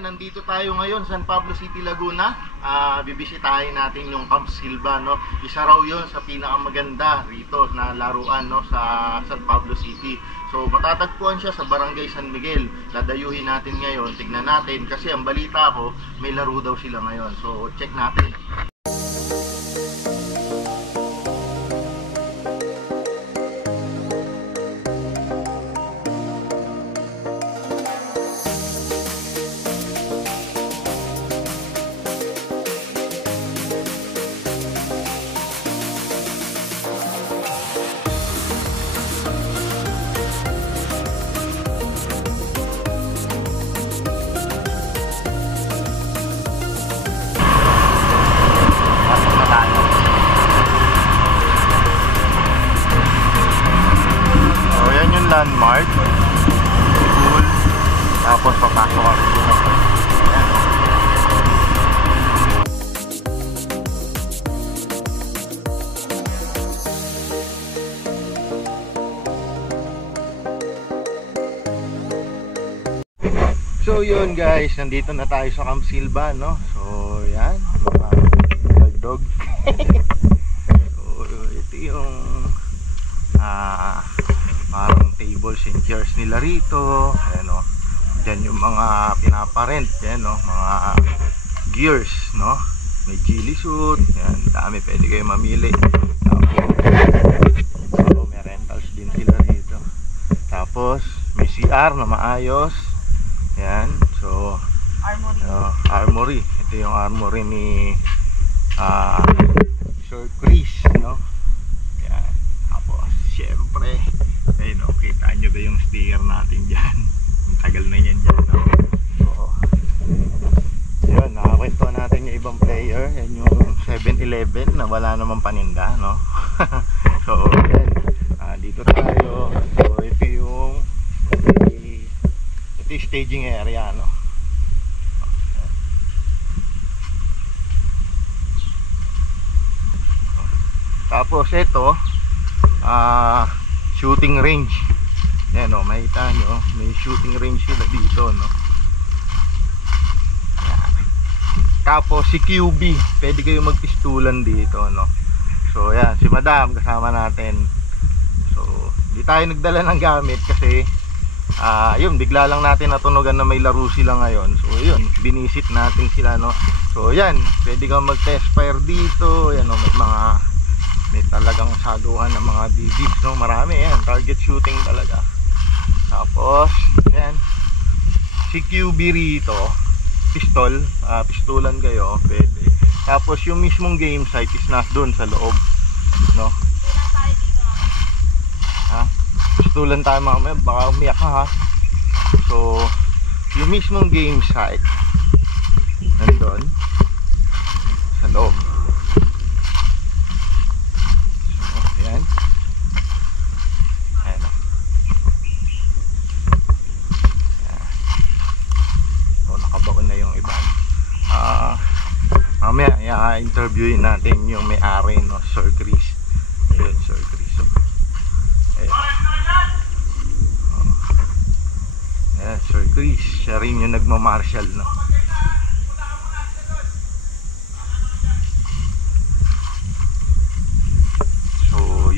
Ayan, nandito tayo ngayon sa San Pablo City, Laguna. Bibisitahin natin yung Camp Silva, no? Isa raw yun sa pinakamaganda rito na laruan, no, sa San Pablo City. So matatagpuan siya sa Barangay San Miguel. Dadayuhin natin ngayon, tignan natin kasi ang balita ko may laro daw sila ngayon. So check natin. Landmark, school, tapos papasok ako dito. So yun guys, nandito na tayo sa Camp Silva, no? So yan, mga dog. So ito yung parang tables and chairs nila rito. Ayan, o. Diyan yung mga pinaparent. Ayan, o. Mga gears, no? May ghillie suit. Ayan, dami. Pwede kayo mamili. Tapos, so, may rentals din sila rito. Tapos, may CR na maayos. Ayan. So, armory. Ito yung armory ni Sir Chris, no? Ayan. Tapos, syempre, ayun, o, kita nyo ba yung sticker natin dyan? Ang tagal na yan dyan, no? So, yun, nakakwento natin yung ibang player. Yan yung 7-Eleven na wala namang paninda, no? So, yan, dito tayo. So, ito yung staging area, no? Tapos ito, shooting range. Yan, o, makita nyo, may shooting range sila dito, no? Yan. Tapos si QB, pwede kayo magpistulan dito, no? So yan, si Madam kasama natin. So di tayo nagdala ng gamit kasi yun, bigla lang natin natunugan na may laro sila ngayon. So yun, binisit natin sila, no? So yan, pwede kang mag test fire dito. Yan, o, may talagang saguhan ng mga DDs, no? Marami yan, target shooting talaga. Tapos yan, si QB rito, pistol, pistolan kayo, pwede. Tapos yung mismong game site is na doon sa loob, no? Pistolan tayo mamaya, baka umiyak ka, ha? So yung mismong game site nandun sa loob. Ayan. Ayan. So, nakabaon na yung iba. Mamaya, i-interviewin natin yung may-ari, no? Sir Chris. Ayan, Sir Chris. So, ayan. Ayan, Sir Chris. Siya rin yung nagmamarshal, no?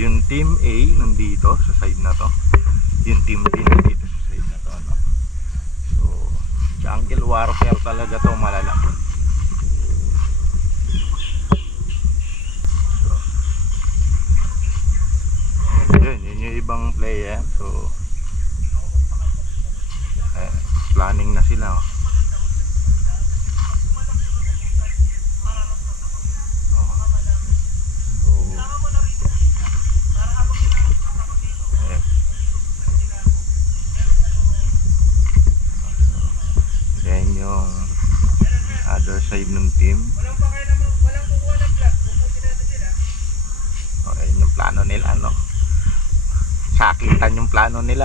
Yung team A nandito sa side na to, yung team B nandito sa side na to, no? So jungle warfare talaga to, malala. So yun yung ibang player. So planning na sila, oh. Side ng team. Okay, yung plano nila, no? Sakitan yung plano nila.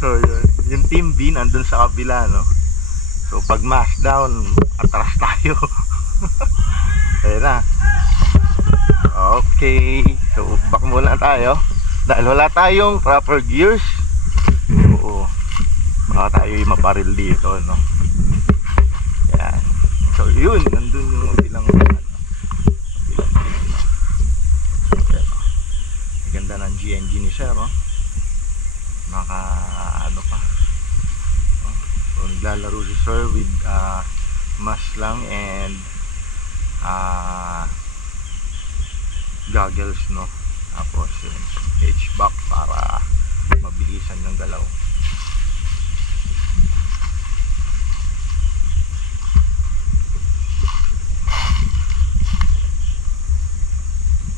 So yung team B nandun sa kabila, no? So pag mash down, atras tayo. Ayun na. Okay, so back muna tayo. Dahil wala tayong proper gears. Oo. Baka tayo yung mabaril dito, no? Yan. So, yun. Nandun yung bilang pin, no? So, yan, no? Ganda ng GNG ni Sir, no? Naka, ano pa. No? So, naglalaro si Sir with mask lang and goggles, no? Tapos yun, H-back para mabilisan yung galaw.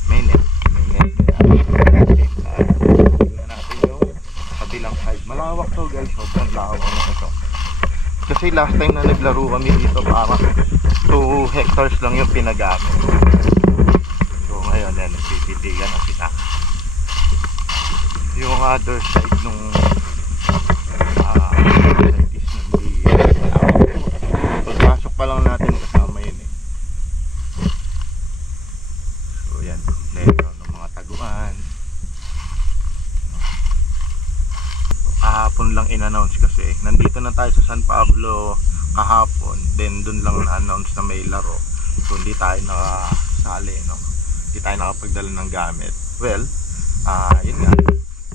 May net kaya tingnan natin yung kabilang side. Malawak to guys, sobrang lawak na ito. Kasi last time na naglaro kami dito parang 2 hectares lang yung pinagamit. So ngayon nagtititigan na sila. Yung other side nung is hindi pagpasok pa lang natin kasama yun eh. So yan, kompleto ng mga taguan. Kahapon lang in-announce kasi nandito na tayo sa San Pablo kahapon, then dun lang na-announce na may laro. So hindi tayo nakasali, no? Hindi tayo nakapagdala ng gamit. Well, yun nga,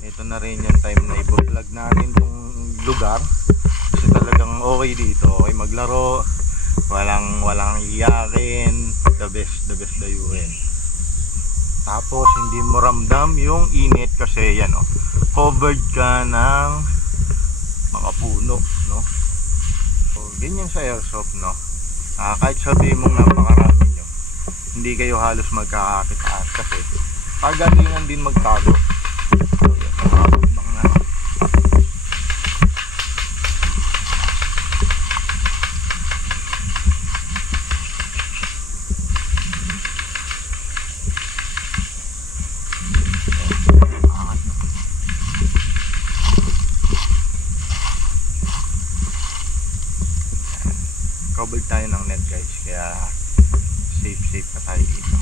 ito na rin yung time na i-vlog natin tong lugar kasi talagang okay dito, okay maglaro, walang iyakin, the best dayuhin. Tapos hindi mo ramdam yung init kasi yan, oh, covered ka ng mga puno, no? So ganyan sa airsoft, no? Kahit sabihin mong napakarami nyo, hindi kayo halos magkakakitaan kasi pagalingan din magtago. So yan, nakakabang na. Covered tayo ng net guys, kaya safe pa tayo dito.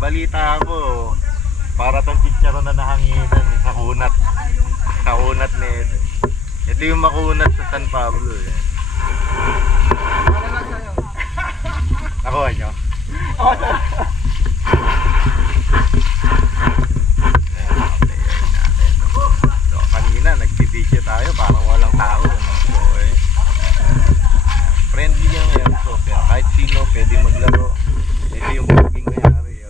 Balita ako, para tong chicharon na nahanginan sa kunat. Sa kunat nito. Ito yung makunat sa San Pablo eh. Nakuha nyo? So kanina nagbibideo tayo parang walang tao. So eh, friendly yung airsoft. Kahit sino pwede maglaro. Ito yung booking mayari.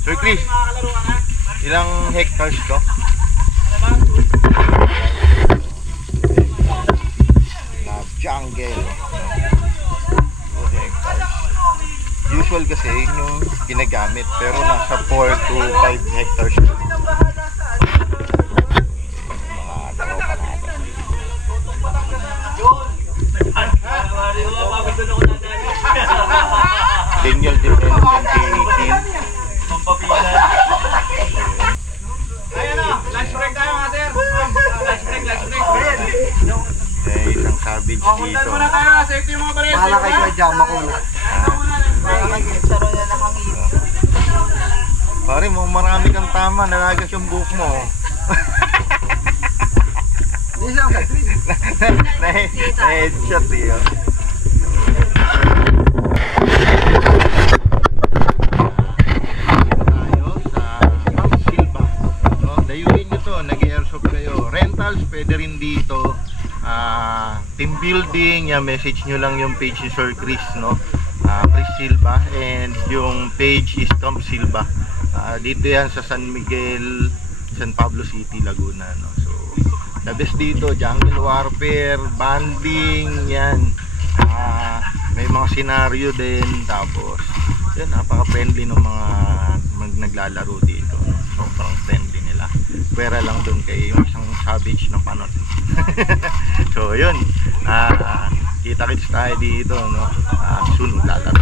Sir Chris, ilang hectares to? Na jungle. 2 hectares. Usual kasi yung ginagamit pero nasa 4 to 5 hectares. Mga tropa natin. Daniel Defense 2018. Ayan o, lunch break tayo mga sir. Lunch break. Isang Savage Puntan dito. muna tayo. Safety yung mga baril. Bahala kayo kay Jam ako na. Saro na nakangit. Pare mo, marami kang tama, nalagas yung buhok mo. Hindi siya ang Na-headshot eh. Oh. Tayo sa Camp Silva. No, dayuin nyo to, nag-airsoft kayo. Rentals, pwede rin dito. Team building, message nyo lang yung page ni Sir Chris, no? Chris Silva, and yung page is Camp Silva. Dito yan sa San Miguel, San Pablo City, Laguna, no? So the best dito, jungle warfare, banding, yan. May mga senaryo din, tapos yan, napaka-friendly ng mga naglalaro dito, no? Sobrang friendly nila. Pwera lang dun kay yung isang savage ng panot. So yun, kita-kits tayo dito, no? Soon lalaro.